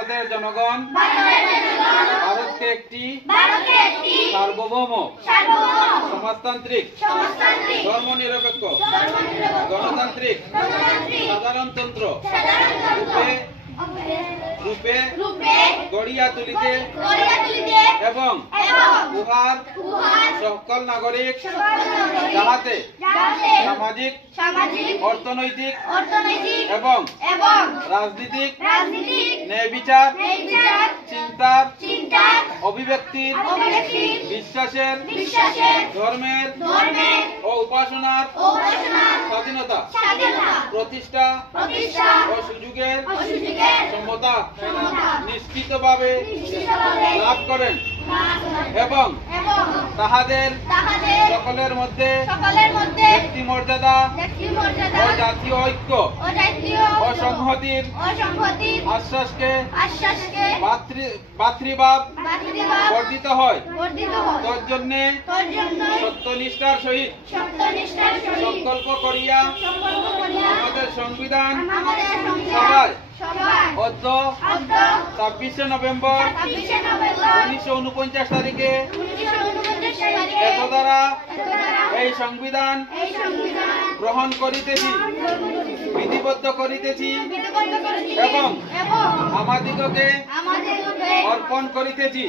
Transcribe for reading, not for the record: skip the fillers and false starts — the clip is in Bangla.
ভারতের জনগণ ভারতকে একটি সার্বভৌম সমাজতান্ত্রিক ধর্মনিরপেক্ষ গণতান্ত্রিক সাধারণতন্ত্র রূপে গড়িয়া তুলিতে এবং উহার সকল নাগরিক যাহাতে সামাজিক অর্থনৈতিক এবং রাজনীতিক ন্যায় বিচার চিন্তার অভিব্যক্তির বিশ্বাসের ধর্মের ও উপাসনার স্বাধীনতা প্রতিষ্ঠা ও সুযোগের সমতা নিশ্চিতভাবে লাভ করেন এবং তাহাদের সকলের মধ্যে ব্যক্তি মর্যাদা ও জাতীয় ঐক্য ও সংহতির আশ্বাসকে ভাতৃভাব বর্ধিত হয়। তোর জন্যে সত্যনিষ্ঠার সহিত সংকল্প করিয়া আমাদের সংবিধান সভায় 26 নভেম্বর 1949 তারিখে দ্বারা এই সংবিধান গ্রহণ করিতেছি, বিধিবদ্ধ করিতেছি এবং আমাদিগকে অর্পণ করিতেছি।